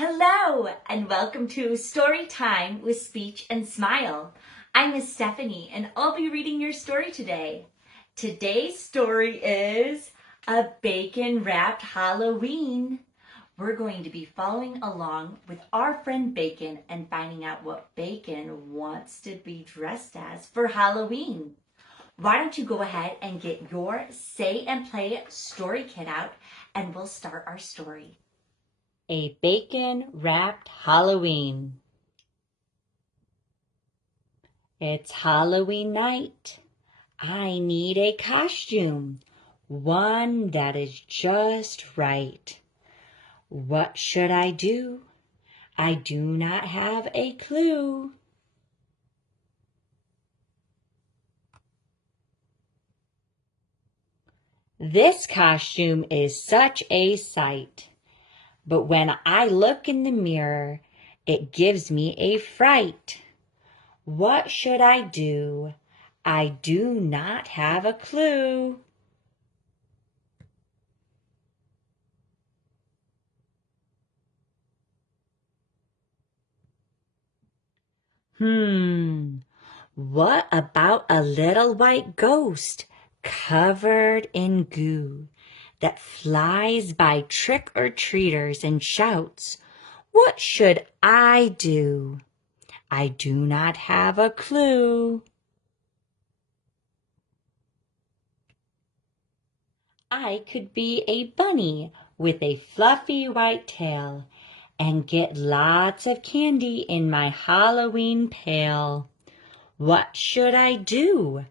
Hello, and welcome to Story Time with Speech and Smile. I'm Miss Stephanie, and I'll be reading your story today. Today's story is A BaKon Wrapped Halloween. We're going to be following along with our friend BaKon and finding out what BaKon wants to be dressed as for Halloween. Why don't you go ahead and get your Say and Play story kit out, and we'll start our story. A BaKon Wrapped Halloween. It's Halloween night. I need a costume, one that is just right. What should I do? I do not have a clue. This costume is such a sight, but when I look in the mirror, it gives me a fright. What should I do? I do not have a clue. What about a little white ghost covered in goo that flies by trick-or-treaters and shouts, "What should I do?" I do not have a clue. I could be a bunny with a fluffy white tail and get lots of candy in my Halloween pail. What should I do?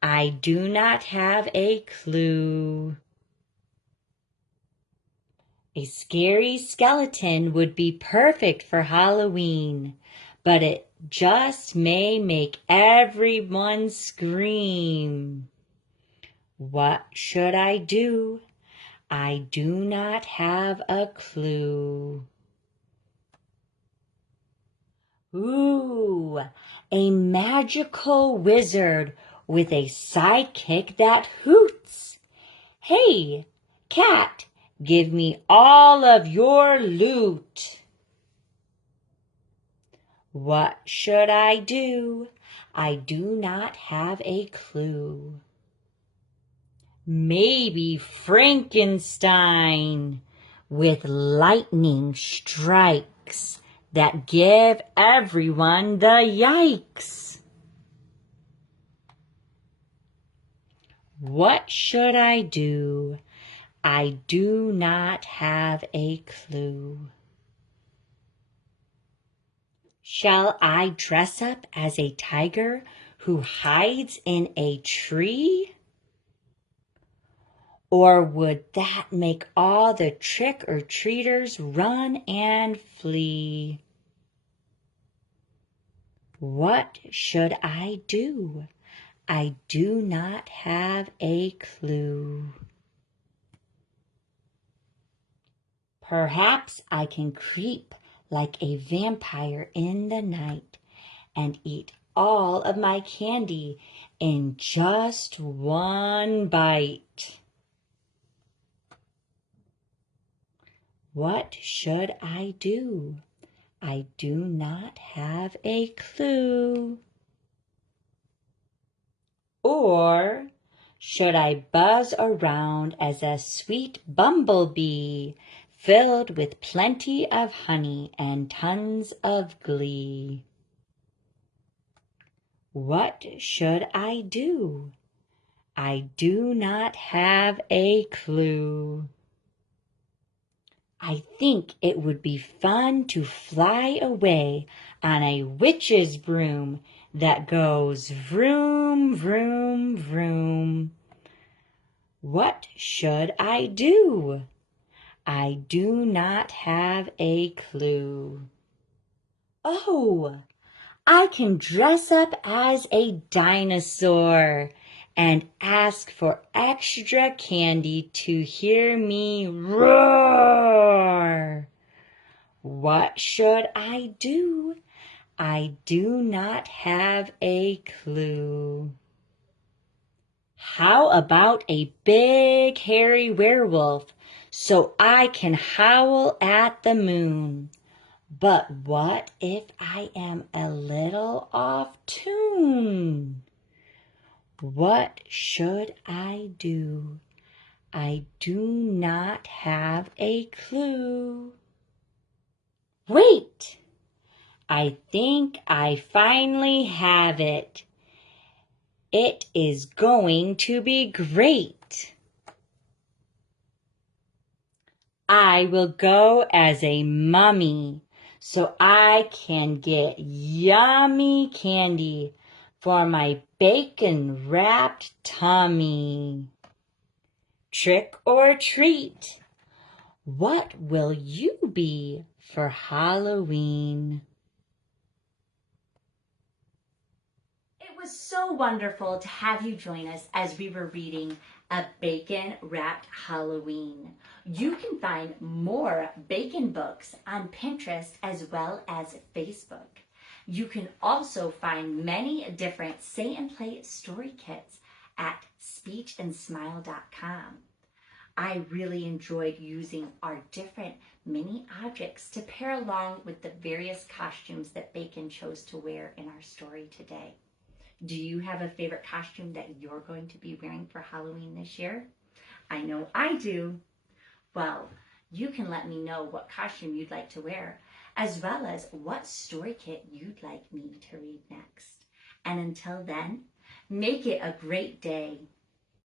I do not have a clue. A scary skeleton would be perfect for Halloween, but it just may make everyone scream. What should I do? I do not have a clue. Ooh, a magical wizard with a sidekick that hoots. Hey, cat, give me all of your loot. What should I do? I do not have a clue. Maybe Frankenstein with lightning strikes that give everyone the yikes. What should I do? I do not have a clue. Shall I dress up as a tiger who hides in a tree? Or would that make all the trick-or-treaters run and flee? What should I do? I do not have a clue. Perhaps I can creep like a vampire in the night and eat all of my candy in just one bite. What should I do? I do not have a clue. Or should I buzz around as a sweet bumblebee filled with plenty of honey and tons of glee? What should I do? I do not have a clue. I think it would be fun to fly away on a witch's broom that goes vroom, vroom, vroom. What should I do? I do not have a clue. Oh, I can dress up as a dinosaur and ask for extra candy to hear me roar. What should I do? I do not have a clue. How about a big hairy werewolf so I can howl at the moon? But what if I am a little off tune? What should I do? I do not have a clue. Wait! I think I finally have it. It is going to be great. I will go as a mummy so I can get yummy candy for my bacon wrapped tummy. Trick or treat, what will you be for Halloween? It was so wonderful to have you join us as we were reading A Bacon Wrapped Halloween. You can find more bacon books on Pinterest as well as Facebook. You can also find many different Say and Play story kits at speechandsmile.com. I really enjoyed using our different mini objects to pair along with the various costumes that Bacon chose to wear in our story today. Do you have a favorite costume that you're going to be wearing for Halloween this year? I know I do. Well, you can let me know what costume you'd like to wear, as well as what story kit you'd like me to read next. And until then, make it a great day.